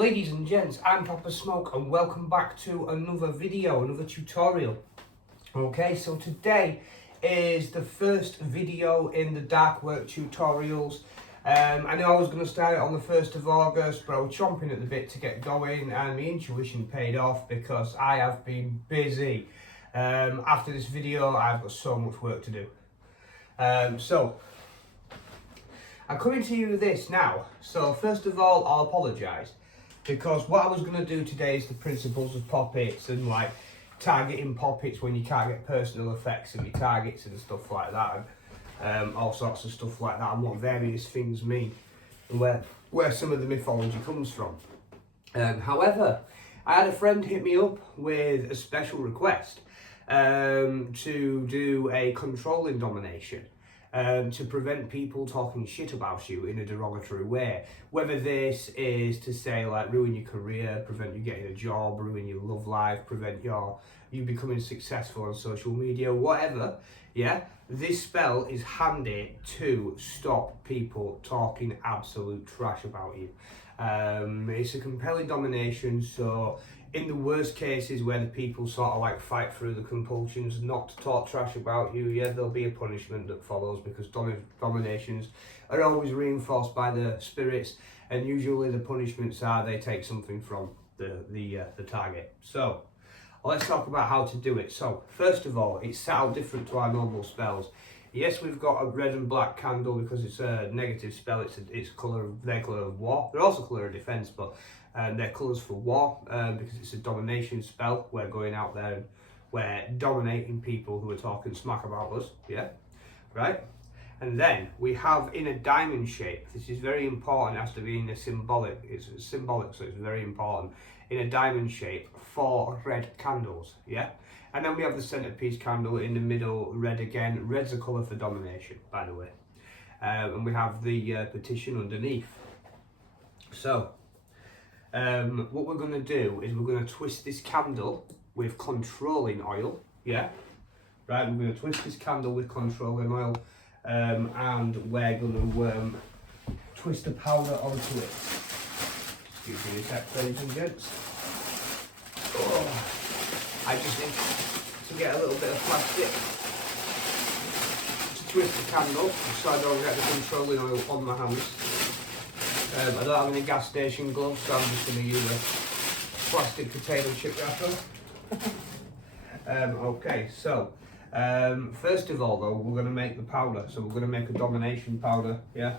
Ladies and gents, I'm Proper Smoke and welcome back to another video, another tutorial. Okay, so today is the first video in the dark work tutorials. I know I was going to start it on the 1st of August, but I was chomping at the bit to get going, and my intuition paid off because I have been busy. After this video, I've got so much work to do. So I'm coming to you with this now. So first of all, I'll apologise because what I was going to do today is the principles of pop-its and like targeting pop-its when you can't get personal effects of your targets and stuff like that, and all sorts of stuff like that, and what various things mean and where some of the mythology comes from. However, I had a friend hit me up with a special request to do a controlling domination. To prevent people talking shit about you in a derogatory way. Whether this is to say like ruin your career, prevent you getting a job, ruin your love life, prevent you becoming successful on social media, whatever, yeah, this spell is handy to stop people talking absolute trash about you. It's a compelling domination, so in the worst cases where the people sort of like fight through the compulsions not to talk trash about you, yeah, there'll be a punishment that follows, because dominations are always reinforced by the spirits, and usually the punishments are they take something from the target. So let's talk about how to do it. So first of all, it's set out different to our normal spells. Yes, we've got a red and black candle because it's a negative spell. It's their colour of war. They're also colour of defence, but they're colours for war because it's a domination spell. We're going out there and we're dominating people who are talking smack about us. Yeah, right. And then we have in a diamond shape. This is very important. It has to be in a symbolic. It's symbolic, so it's very important. In a diamond shape, 4 red candles. Yeah. And then we have the centerpiece candle in the middle, red again. Red's a colour for domination, by the way. And we have the petition underneath. So, what we're going to do is we're going to twist this candle with controlling oil. Yeah, right. We're going to twist this candle with controlling oil, and we're going to twist the powder onto it. Excuse me a sec, ladies and gents. Oh. I just need to get a little bit of plastic to twist the candle so I don't get the controlling oil on my hands. I don't have any gas station gloves, so I'm just going to use a plastic potato chip wrapper. Okay, so first of all though, we're going to make the powder. So we're going to make a domination powder, yeah?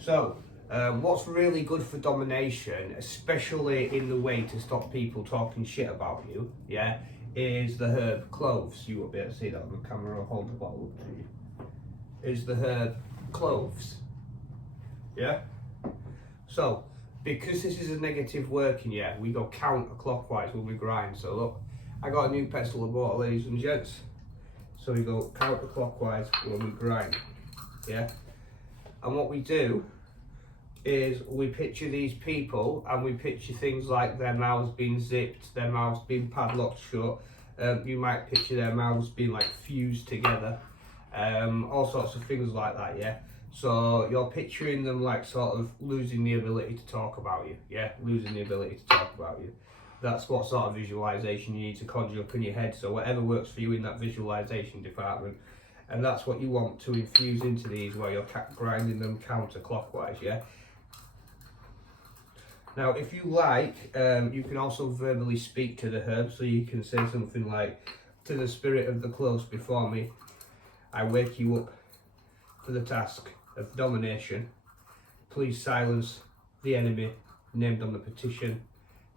So what's really good for domination, especially in the way to stop people talking shit about you, yeah, is the herb cloves. You won't be able to see that on the camera. I'll hold the bottle up to you. Is the herb cloves. Yeah? So, because this is a negative working, yeah, we go counterclockwise when we grind. So look, I got a new pestle and mortar, ladies and gents. So we go counterclockwise when we grind. Yeah? And what we do is we picture these people, and we picture things like their mouths being zipped, their mouths being padlocked shut. You might picture their mouths being like fused together, all sorts of things like that, yeah? So you're picturing them like sort of losing the ability to talk about you, yeah? Losing the ability to talk about you. That's what sort of visualization you need to conjure up in your head, so whatever works for you in that visualization department. And that's what you want to infuse into these, where you're grinding them counterclockwise, yeah? Now, if you like, you can also verbally speak to the herb, so you can say something like, to the spirit of the close before me, I wake you up for the task of domination. Please silence the enemy named on the petition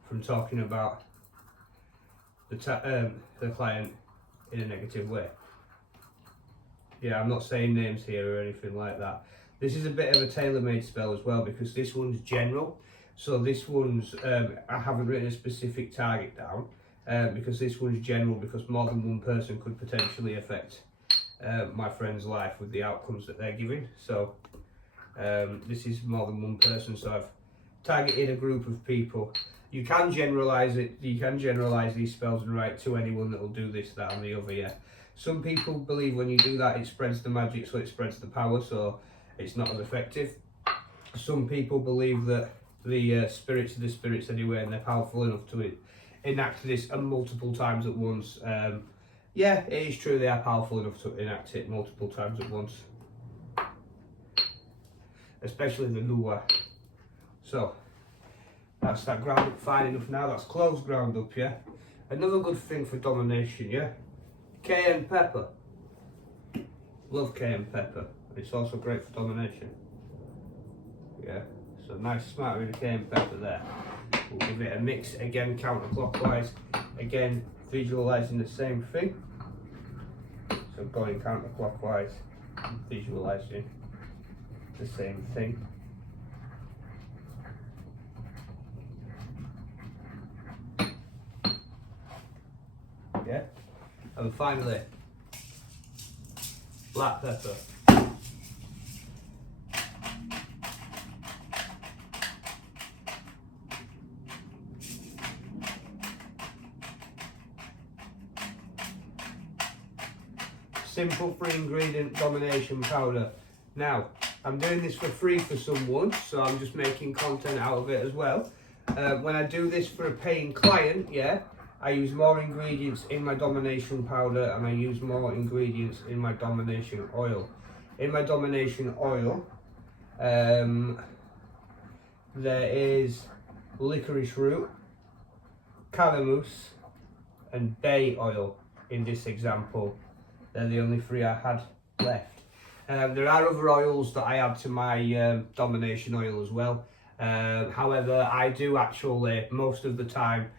from talking about the client in a negative way. Yeah, I'm not saying names here or anything like that. This is a bit of a tailor-made spell as well, because this one's general. So this one's, I haven't written a specific target down, because this one's general, because more than one person could potentially affect my friend's life with the outcomes that they're giving. So this is more than one person, so I've targeted a group of people. You can generalize it, you can generalize these spells and write to anyone that will do this, that and the other, yeah. Some people believe when you do that it spreads the magic, so it spreads the power, so it's not as effective. Some people believe that the spirits of the spirits anyway, and they're powerful enough to enact this multiple times at once. Yeah, it is true, they are powerful enough to enact it multiple times at once, especially the Lua. So that's that ground up fine enough now. That's closed ground up, yeah. Another good thing for domination, yeah, cayenne pepper. Love cayenne pepper. It's also great for domination. Yeah, so nice smattering of cayenne pepper there. We'll give it a mix again, counterclockwise. Again, visualising the same thing. So going counterclockwise, visualising the same thing. Yeah, and finally, black pepper. Simple 3-ingredient domination powder. Now, I'm doing this for free for someone, so I'm just making content out of it as well. When I do this for a paying client, yeah, I use more ingredients in my domination powder, and I use more ingredients in my domination oil. In my domination oil, there is licorice root, calamus, and bay oil in this example. They're the only 3 I had left. There are other oils that I add to my domination oil as well. However, I do actually, most of the time,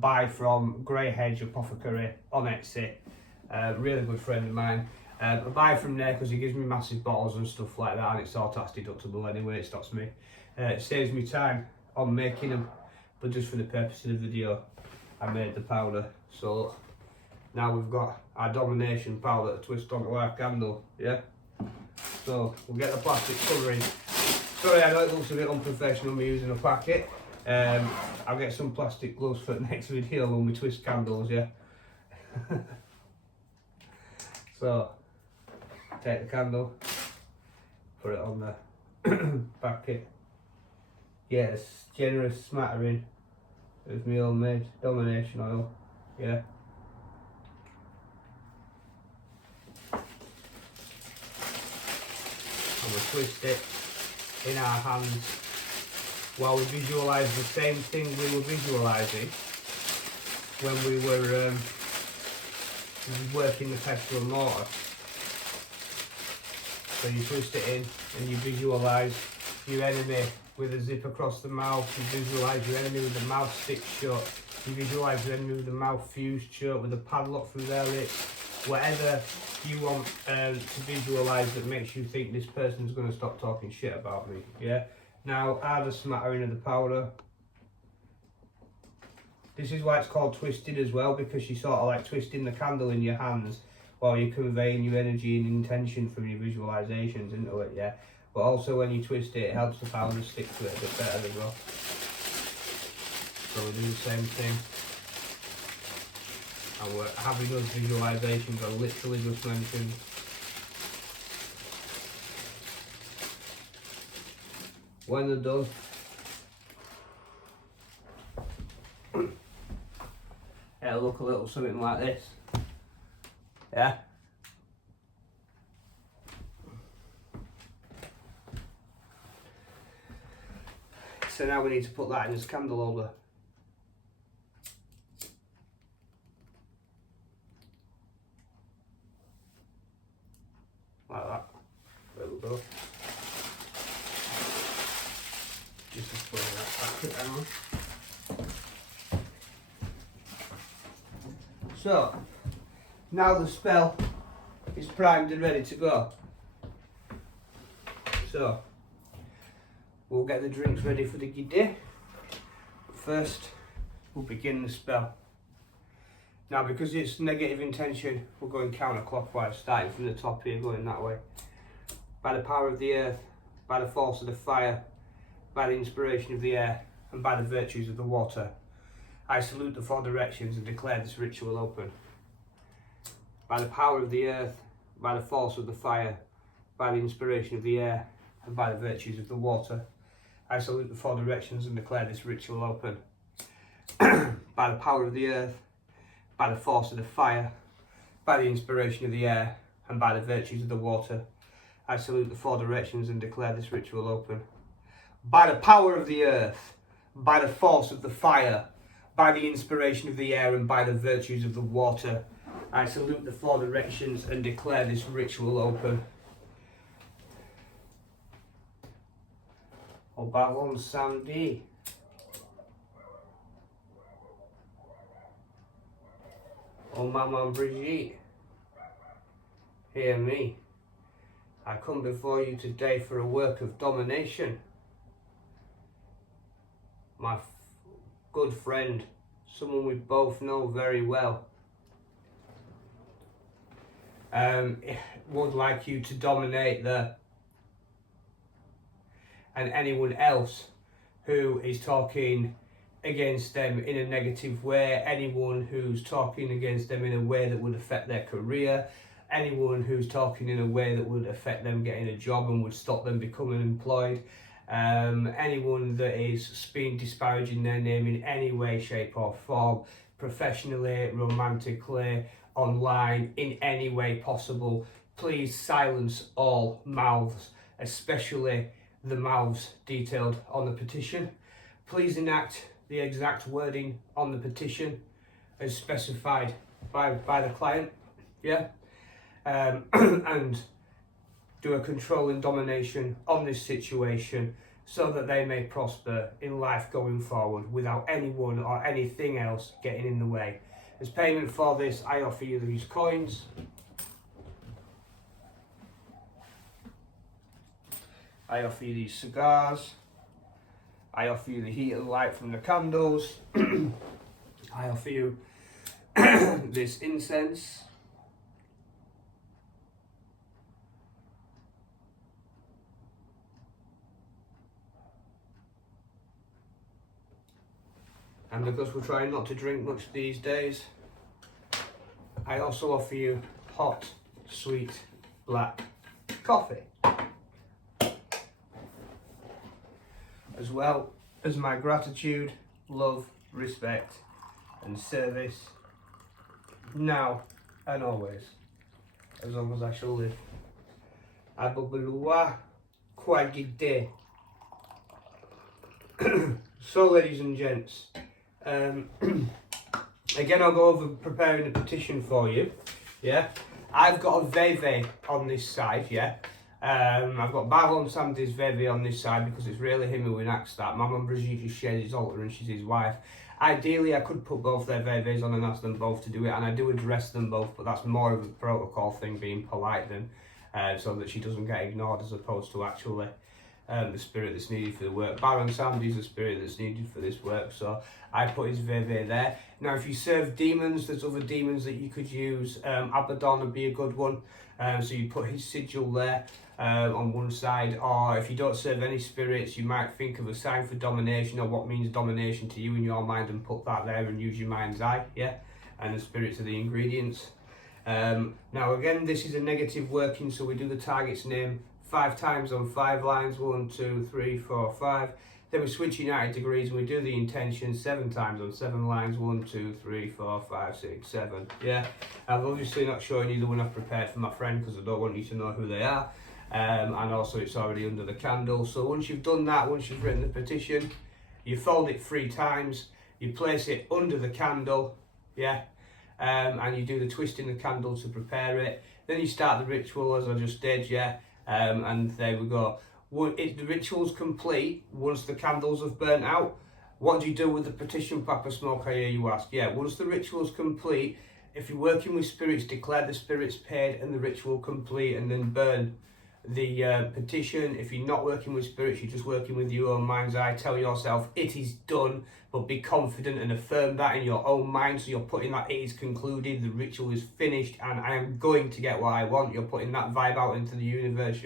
buy from Grey Hedge Apothecary on Etsy. Really good friend of mine. I buy from there because he gives me massive bottles and stuff like that, and it's all tax deductible anyway. It stops me. It saves me time on making them, but just for the purpose of the video, I made the powder. So now we've got our domination powder to twist onto our candle, yeah? So we'll get the plastic covering. Sorry, I know it looks a bit unprofessional me using a packet. I'll get some plastic gloves for the next video when we twist candles, yeah? So, take the candle, put it on the packet. Yes, generous smattering of my homemade domination oil, yeah? And we'll twist it in our hands while we visualise the same thing we were visualising when we were working the pestle and mortar. So you twist it in and you visualise your enemy with a zip across the mouth, you visualise your enemy with the mouth stick shut, you visualise your enemy with the mouth fused shut, with a padlock through their lips, whatever you want to visualise that makes you think this person's going to stop talking shit about me, yeah? Now add a smattering of the powder. This is why it's called twisted as well, because you're sort of like twisting the candle in your hands while you're conveying your energy and intention from your visualisations into it, yeah? But also when you twist it, it helps the powder stick to it a bit better as well. So we do the same thing. And we're having those visualisations I literally just mentioned. When they're done, it'll look a little something like this. Yeah? So now we need to put that in this candle holder. Like that. There we go. Just to put that back down. So, now the spell is primed and ready to go. So, we'll get the drinks ready for the day. First, we'll begin the spell. Now, because it's negative intention, we're going counterclockwise, starting from the top here, going that way. By the power of the earth, by the force of the fire, by the inspiration of the air, and by the virtues of the water, I salute the 4 directions and declare this ritual open. By the power of the earth, by the force of the fire, by the inspiration of the air, and by the virtues of the water, I salute the 4 directions and declare this ritual open. By the power of the earth, by the force of the fire, by the inspiration of the air, and by the virtues of the water, I salute the 4 directions and declare this ritual open. By the power of the earth, by the force of the fire, by the inspiration of the air, and by the virtues of the water, I salute the 4 directions and declare this ritual open. O Baron Samedi. O Maman Brigitte. Hear me. I come before you today for a work of domination. My good friend, someone we both know very well, would like you to dominate and anyone else who is talking against them in a negative way, anyone who's talking against them in a way that would affect their career, anyone who's talking in a way that would affect them getting a job and would stop them becoming employed, anyone that is being disparaging their name in any way, shape or form, professionally, romantically, online, in any way possible, please silence all mouths, especially the mouths detailed on the petition. Please enact the exact wording on the petition as specified by the client, and do a control and domination on this situation so that they may prosper in life going forward without anyone or anything else getting in the way. As payment for this, I offer you these coins. I offer you these cigars. I offer you the heat and light from the candles. I offer you this incense. And because we're trying not to drink much these days, I also offer you hot, sweet, black coffee. As well as my gratitude, love, respect and service, now and always, as long as I shall live. Abobelua Kwagide. So ladies and gents, again I'll go over preparing the petition for you, I've got a veve on this side, I've got Baron Samedi's veve on this side because it's really him who enacts that. Maman Brigitte just shares his altar and she's his wife. Ideally I could put both their veves on and ask them both to do it, and I do address them both, but that's more of a protocol thing, being polite than so that she doesn't get ignored, as opposed to actually the spirit that's needed for the work. Baron Samedi's the spirit that's needed for this work, so I put his veve there. Now if you serve demons, there's other demons that you could use. Abaddon would be a good one, so you put his sigil there on one side, or if you don't serve any spirits, you might think of a sign for domination or what means domination to you in your mind and put that there and use your mind's eye, and the spirits are the ingredients. Now again, this is a negative working, so we do the target's name 5 times on 5 lines, 1, 2, 3, 4, 5. Then we switch in 90 degrees and we do the intention 7 times on 7 lines, 1, 2, 3, 4, 5, 6, 7. I'm obviously not showing you the one I've prepared for my friend because I don't want you to know who they are. And also it's already under the candle. So once you've done that, once you've written the petition, you fold it 3 times, you place it under the candle, and you do the twist in the candle to prepare it. Then you start the ritual as I just did, and there we go. If the ritual's complete, once the candles have burnt out, what do you do with the petition, Papa Smoke, I hear you ask? Once the ritual's complete, if you're working with spirits, declare the spirits paid and the ritual complete, and then burn the petition. If you're not working with spirits, you're just working with your own mind's eye, tell yourself it is done, but be confident and affirm that in your own mind, so you're putting that it is concluded, the ritual is finished, and I am going to get what I want. You're putting that vibe out into the universe,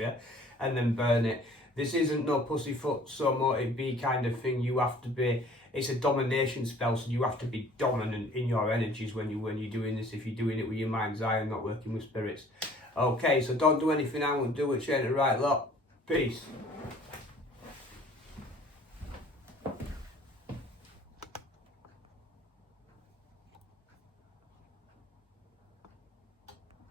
and then burn it. This isn't no pussyfoot, so mote it be kind of thing. You have to be, it's a domination spell, so you have to be dominant in your energies when you're doing this, if you're doing it with your mind's eye and not working with spirits. Okay, so don't do anything I won't do, which ain't the right lot. Peace.